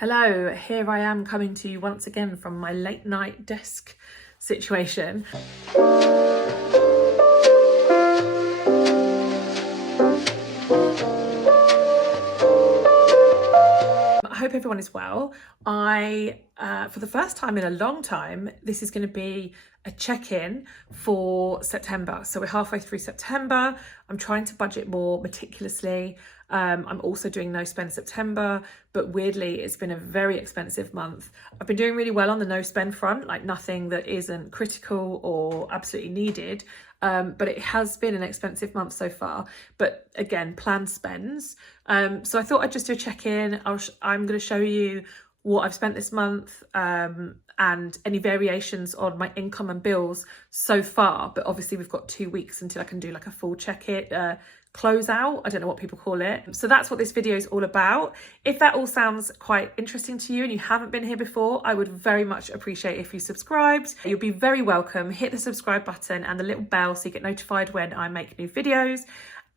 Hello, here I am coming to you once again from my late night desk situation. I hope everyone is well. For the first time in a long time, this is going to be a check-in for September. So we're halfway through September. I'm trying to budget more meticulously. I'm also doing no spend September, but weirdly, it's been a very expensive month. I've been doing really well on the no spend front, like nothing that isn't critical or absolutely needed. But it has been an expensive month so far, but again, planned spends. So I thought I'd just do a check-in. I'm going to show you what I've spent this month and any variations on my income and bills so far. But obviously we've got 2 weeks until I can do like a full close out. I don't know what people call it. So that's what this video is all about. If that all sounds quite interesting to you and you haven't been here before, I would very much appreciate if you subscribed. You'll be very welcome. Hit the subscribe button and the little bell so you get notified when I make new videos.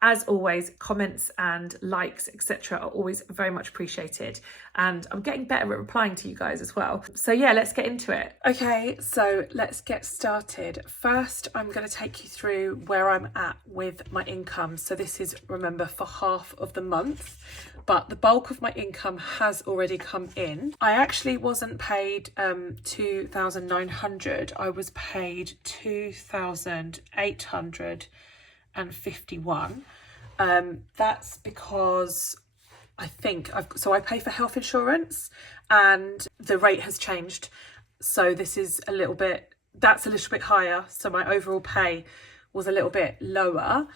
As always, comments and likes, etc. are always very much appreciated. And I'm getting better at replying to you guys as well. So yeah, let's get into it. Okay, so let's get started. First, I'm going to take you through where I'm at with my income. So this is, remember, for half of the month, but the bulk of my income has already come in. I actually wasn't paid 2,900. I was paid 2,851. That's because I pay for health insurance and the rate has changed. So this is that's a little bit higher. So my overall pay was a little bit lower,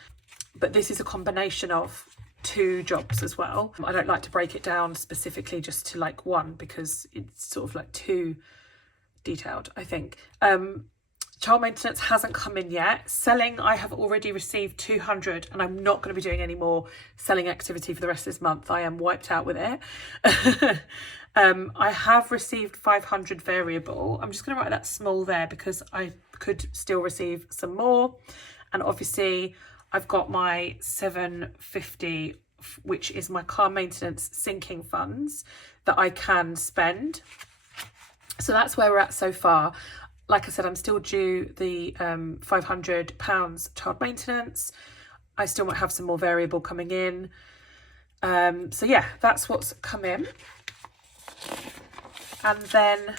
but this is a combination of 2 jobs as well. I don't like to break it down specifically just to like one because it's sort of like too detailed, I think. Child maintenance hasn't come in yet. Selling, I have already received 200 and I'm not going to be doing any more selling activity for the rest of this month. I am wiped out with it. I have received 500 variable. I'm just going to write that small there because I could still receive some more. And obviously I've got my 750, which is my car maintenance sinking funds that I can spend. So that's where we're at so far. Like I said, I'm still due the £500 child maintenance. I still might have some more variable coming in. So yeah, that's what's come in. And then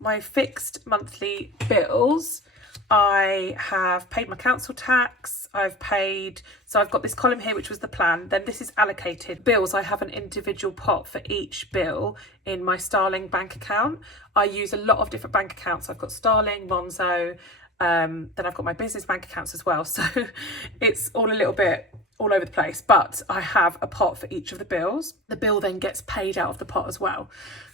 my fixed monthly bills, I have paid my council tax. I've got this column here, which was the plan. Then this is allocated bills. I have an individual pot for each bill in my Starling bank account. I use a lot of different bank accounts. I've got Starling, Monzo, then I've got my business bank accounts as well. So it's all a little bit all over the place, but I have a pot for each of the bills. The bill then gets paid out of the pot as well.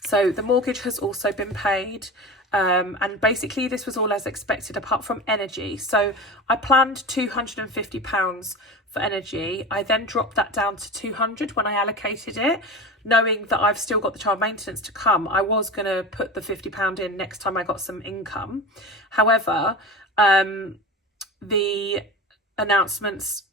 So the mortgage has also been paid. And basically this was all as expected apart from energy. So I planned £250 for energy. I then dropped that down to 200 when I allocated it, knowing that I've still got the child maintenance to come. I was going to put the £50 in next time I got some income. However, the announcements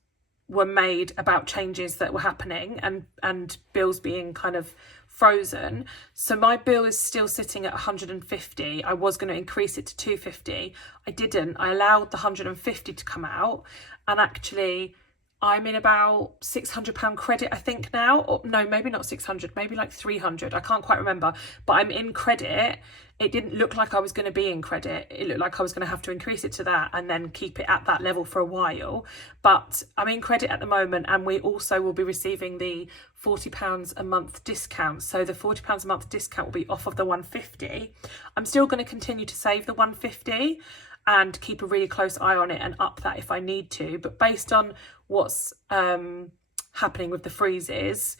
were made about changes that were happening and bills being kind of frozen. So my bill is still sitting at 150. I was going to increase it to 250. I didn't. I allowed the 150 to come out, and actually I'm in about £600 credit, I think now. Or no, maybe not 600, maybe like 300. I can't quite remember, but I'm in credit. It didn't look like I was going to be in credit. It looked like I was going to have to increase it to that and then keep it at that level for a while. But I'm in credit at the moment, and we also will be receiving the £40 a month discount. So the £40 a month discount will be off of the 150. I'm still going to continue to save the 150 and keep a really close eye on it and up that if I need to. But based on what's happening with the freezes,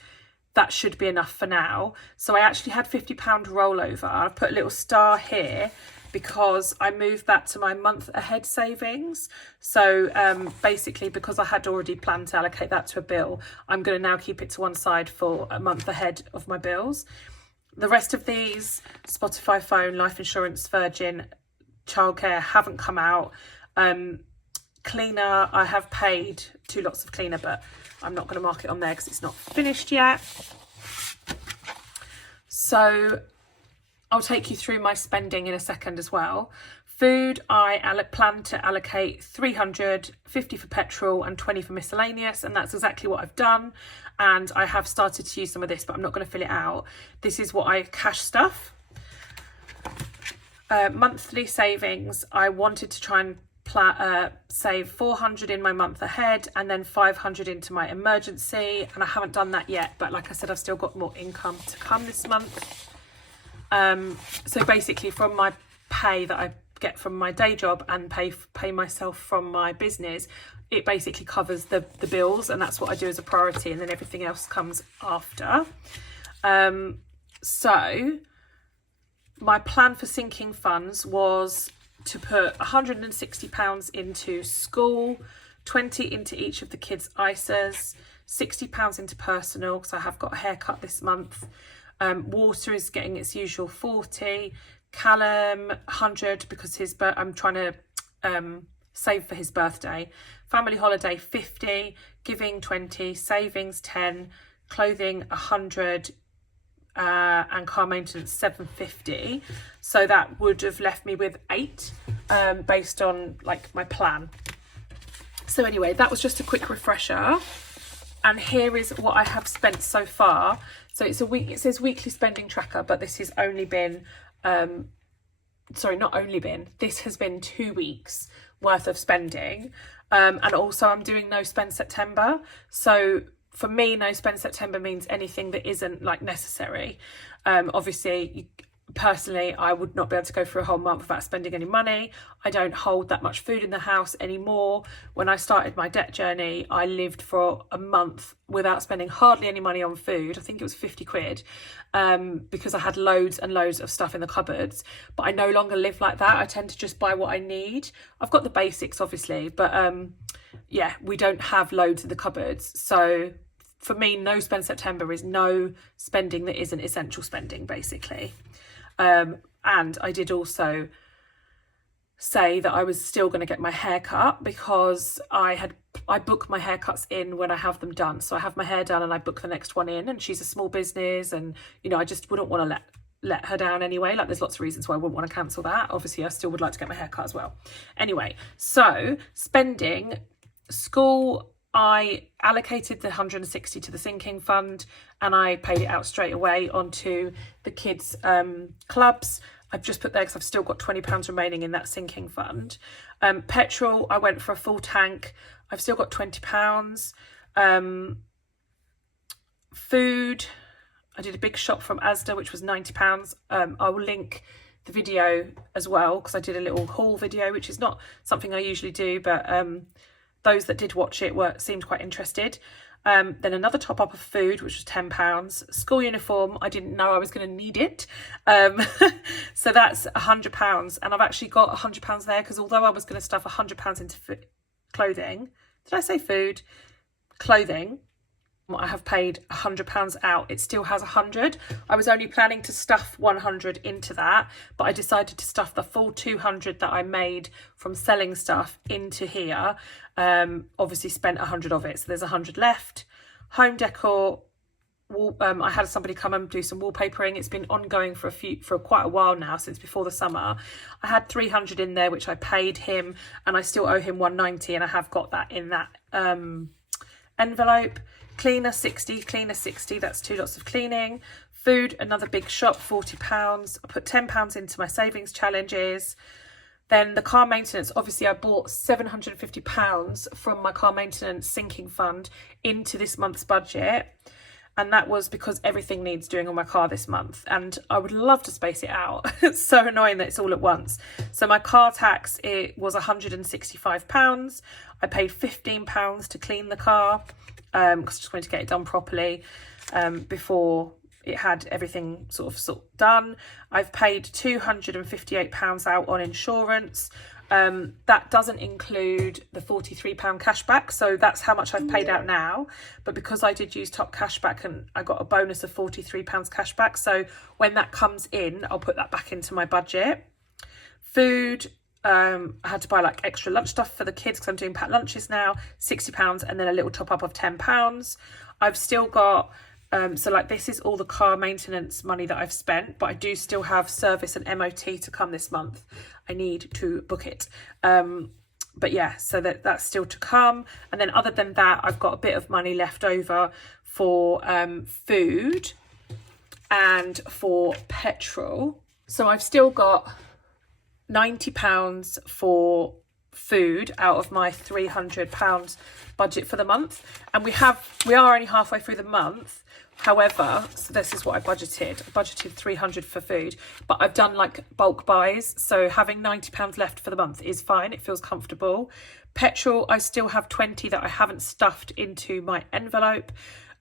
that should be enough for now. So I actually had £50 rollover. I've put a little star here because I moved that to my month ahead savings. So basically, because I had already planned to allocate that to a bill, I'm going to now keep it to one side for a month ahead of my bills. The rest of these, Spotify, phone, life insurance, Virgin, childcare, haven't come out. Cleaner, I have paid 2 lots of cleaner, but I'm not going to mark it on there because it's not finished yet. So I'll take you through my spending in a second as well. Food, I plan to allocate 300, 50 for petrol and 20 for miscellaneous, and that's exactly what I've done. And I have started to use some of this, but I'm not going to fill it out. This is what I cash stuff. Monthly savings, I wanted to try and save 400 in my month ahead and then 500 into my emergency, and I haven't done that yet, but like I said, I've still got more income to come this month. So basically from my pay that I get from my day job and pay myself from my business, it basically covers the bills, and that's what I do as a priority, and then everything else comes after. So my plan for sinking funds was to put £160 into school, 20 into each of the kids' ISAs, £60 into personal because I have got a haircut this month. Water is getting its usual 40, Callum 100 because I'm trying to save for his birthday, family holiday 50, giving 20, savings 10, clothing 100, and car maintenance 750. So that would have left me with 8 based on like my plan. So anyway, that was just a quick refresher, and here is what I have spent so far. So it's it says weekly spending tracker, but this has only been this has been 2 weeks worth of spending, and also I'm doing no spend September. So for me, no spend September means anything that isn't like necessary. Obviously, personally, I would not be able to go for a whole month without spending any money. I don't hold that much food in the house anymore. When I started my debt journey, I lived for a month without spending hardly any money on food. I think it was 50 quid, because I had loads and loads of stuff in the cupboards. But I no longer live like that. I tend to just buy what I need. I've got the basics, obviously, but yeah, we don't have loads in the cupboards. So for me, no spend September is no spending that isn't essential spending, basically. And I did also say that I was still going to get my hair cut because I book my haircuts in when I have them done. So I have my hair done and I book the next one in, and she's a small business, and you know, I just wouldn't want to let her down anyway. Like, there's lots of reasons why I wouldn't want to cancel that. Obviously, I still would like to get my hair cut as well. Anyway, so spending, school, I allocated the 160 to the sinking fund, and I paid it out straight away onto the kids' clubs. I've just put there because I've still got £20 remaining in that sinking fund. Petrol, I went for a full tank. I've still got £20. Food, I did a big shop from Asda, which was £90. I will link the video as well because I did a little haul video, which is not something I usually do, but those that did watch it seemed quite interested. Then another top up of food, which was £10. School uniform, I didn't know I was going to need it. So that's £100. And I've actually got £100 there because although I was going to stuff £100 into clothing, did I say food? Clothing, I have paid £100 out. It still has 100. I was only planning to stuff 100 into that, but I decided to stuff the full 200 that I made from selling stuff into here. Obviously spent 100 of it, so there's 100 left. Home decor, I had somebody come and do some wallpapering. It's been ongoing for quite a while now, since before the summer. I had 300 in there, which I paid him, and I still owe him 190, and I have got that in that envelope. Cleaner 60, that's 2 lots of cleaning. Food, another big shop, £40. I put £10 into my savings challenges. Then the car maintenance, obviously I bought £750 from my car maintenance sinking fund into this month's budget. And that was because everything needs doing on my car this month. And I would love to space it out. It's so annoying that it's all at once. So my car tax, it was £165. I paid £15 to clean the car, because I just wanted to get it done properly before it had everything sort of done. I've paid £258 out on insurance. That doesn't include the £43 cashback, so that's how much I've paid out now. But because I did use top cashback, and I got a bonus of £43 cashback, so when that comes in, I'll put that back into my budget. Food, I had to buy like extra lunch stuff for the kids because I'm doing packed lunches now, £60, and then a little top up of £10. I've still got So like this is all the car maintenance money that I've spent, but I do still have service and MOT to come this month. I need to book it. But yeah, so that's still to come. And then other than that, I've got a bit of money left over for food and for petrol. So I've still got £90 for food out of my £300 budget for the month, and we are only halfway through the month. However, so this is what I budgeted 300 for food, but I've done like bulk buys, so having £90 left for the month is fine. It feels comfortable. Petrol, I still have 20 that I haven't stuffed into my envelope,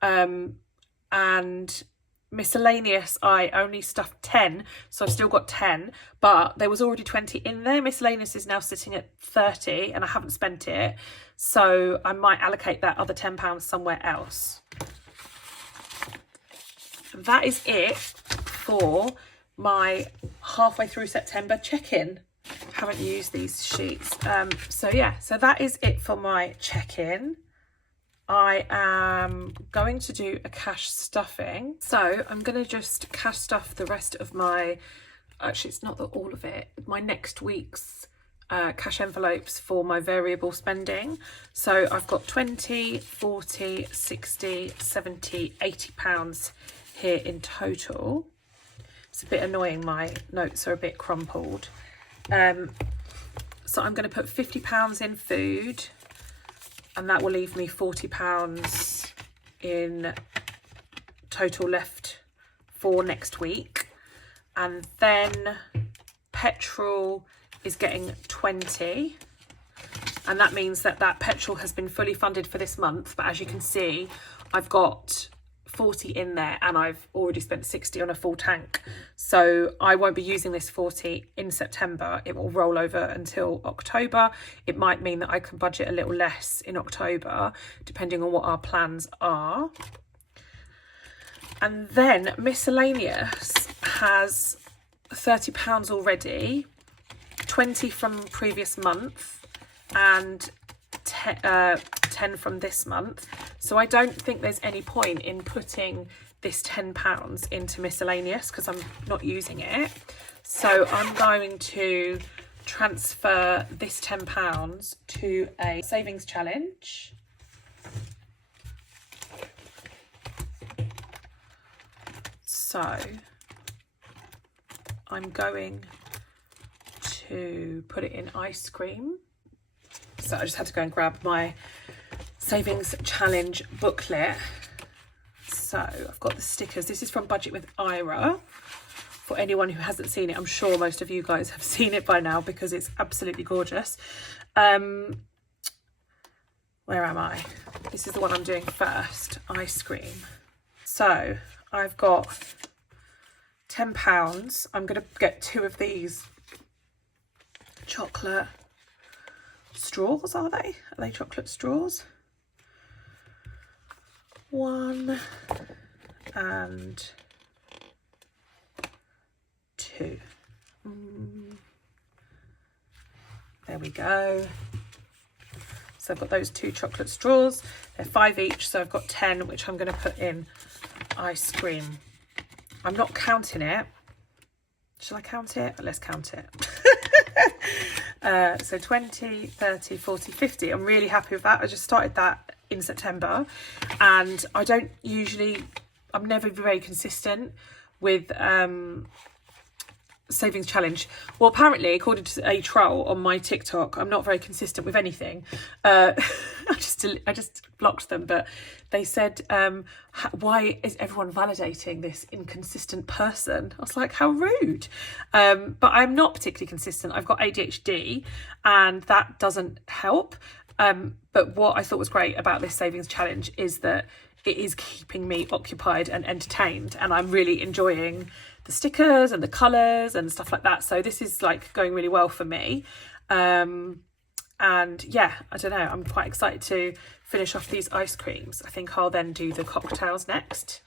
and miscellaneous I only stuffed 10, so I've still got 10, but there was already 20 in there. Miscellaneous is now sitting at 30 and I haven't spent it, so I might allocate that other £10 somewhere else. That is it for my halfway through September check-in. Haven't used these sheets. So yeah, so that is it for my check-in. I am going to do a cash stuffing. So I'm going to just cash stuff the rest of my, actually it's not all of it, my next week's cash envelopes for my variable spending. So I've got 20, 40, 60, 70, 80 pounds here in total. It's a bit annoying, my notes are a bit crumpled. So I'm going to put £50 in food, and that will leave me £40 in total left for next week. And then petrol is getting 20, and that means that petrol has been fully funded for this month. But as you can see, I've got 40 in there and I've already spent 60 on a full tank, so I won't be using this 40 in September. It will roll over until October. It might mean that I can budget a little less in October depending on what our plans are. And then miscellaneous has £30 already, 20 from previous month and 10 from this month. So I don't think there's any point in putting this £10 into miscellaneous because I'm not using it. So I'm going to transfer this £10 to a savings challenge. So I'm going to put it in ice cream. So I just had to go and grab my savings challenge booklet. So I've got the stickers. This is from Budget with Ira. For anyone who hasn't seen it, I'm sure most of you guys have seen it by now because it's absolutely gorgeous. Where am I? This is the one I'm doing first, ice cream. So I've got £10. I'm going to get 2 of these chocolate straws, are they chocolate straws? 1 and 2. There we go. So I've got those 2 chocolate straws. They're 5 each, so I've got 10, which I'm going to put in ice cream. I'm not counting it. Shall I count it? Let's count it. So 20, 30, 40, 50. I'm really happy with that. I just started that in September, and I'm never very consistent with savings challenge. Well, apparently, according to a troll on my TikTok, I'm not very consistent with anything. I just blocked them, but they said, why is everyone validating this inconsistent person? I was like, how rude. But I'm not particularly consistent. I've got ADHD and that doesn't help. But what I thought was great about this savings challenge is that it is keeping me occupied and entertained, and I'm really enjoying the stickers and the colours and stuff like that. So this is like going really well for me. And yeah, I don't know, I'm quite excited to finish off these ice creams. I think I'll then do the cocktails next.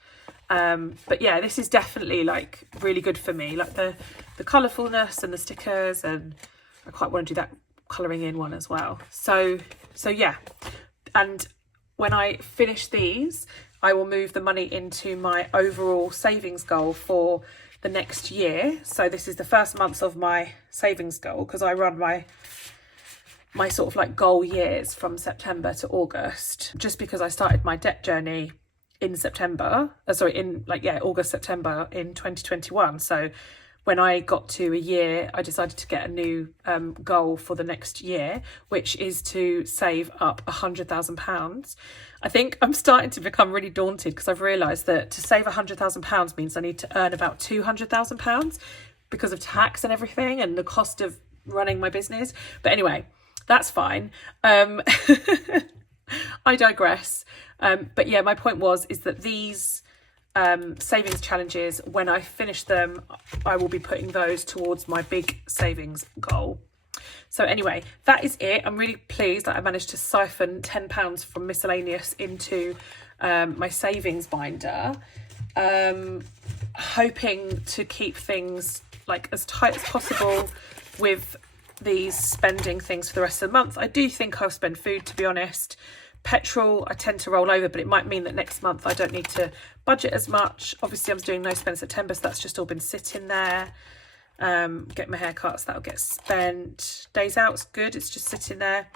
But yeah, this is definitely like really good for me, like the colourfulness and the stickers, and I quite want to do that colouring in one as well. So yeah, and when I finish these, I will move the money into my overall savings goal for the next year. So this is the first month of my savings goal, because I run my sort of like goal years from September to August, just because I started my debt journey in August, September in 2021. So when I got to a year, I decided to get a new goal for the next year, which is to save up £100,000. I think I'm starting to become really daunted, because I've realised that to save £100,000 means I need to earn about £200,000 because of tax and everything and the cost of running my business. But anyway, that's fine. I digress. But yeah, my point is that these savings challenges, when I finish them, I will be putting those towards my big savings goal. So anyway, that is it. I'm really pleased that I managed to siphon £10 from miscellaneous into my savings binder. Hoping to keep things like as tight as possible with these spending things for the rest of the month. I do think I'll spend food, to be honest. Petrol, I tend to roll over, but it might mean that next month I don't need to budget as much. Obviously, I'm doing no spend September, so that's just all been sitting there. Get my haircuts, that'll get spent. Days out's good, it's just sitting there.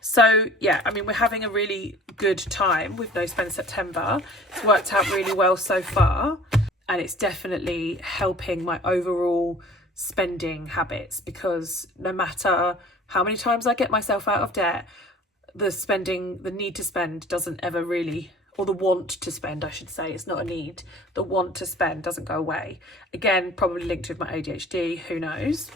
So yeah, I mean, we're having a really good time with no spend September. It's worked out really well so far, and it's definitely helping my overall spending habits, because no matter how many times I get myself out of debt, the need to spend doesn't ever really, or the want to spend, I should say, it's not a need, the want to spend doesn't go away. Again, probably linked with my ADHD, who knows.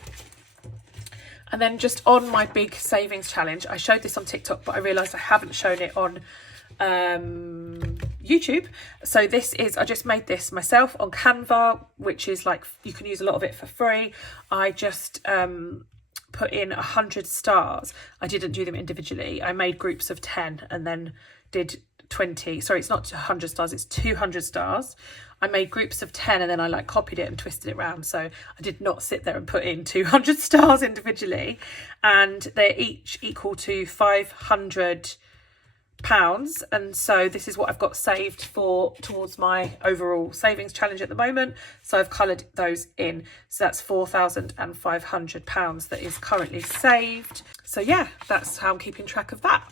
And then just on my big savings challenge, I showed this on TikTok, but I realised I haven't shown it on YouTube. So this is, I just made this myself on Canva, which is like, you can use a lot of it for free. I just put in 100 stars. I didn't do them individually. I made groups of 10 and then did 20. Sorry, it's not 100 stars, it's 200 stars. I made groups of 10 and then I like copied it and twisted it around. So I did not sit there and put in 200 stars individually. And they're each equal to £500. And so this is what I've got saved towards my overall savings challenge at the moment. So I've coloured those in. So that's £4,500 that is currently saved. So yeah, that's how I'm keeping track of that.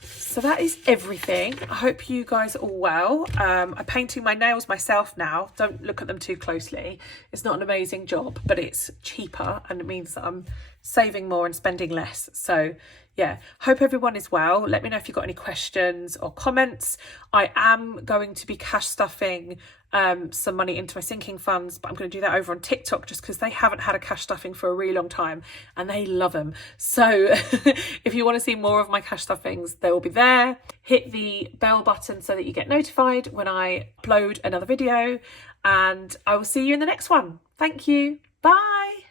So that is everything. I hope you guys are all well. I'm painting my nails myself now. Don't look at them too closely. It's not an amazing job, but it's cheaper and it means that I'm saving more and spending less. So yeah, hope everyone is well. Let me know if you've got any questions or comments. I am going to be cash stuffing some money into my sinking funds, but I'm going to do that over on TikTok just because they haven't had a cash stuffing for a really long time and they love them. So if you want to see more of my cash stuffings, they will be there. Hit the bell button so that you get notified when I upload another video, and I will see you in the next one. Thank you. Bye.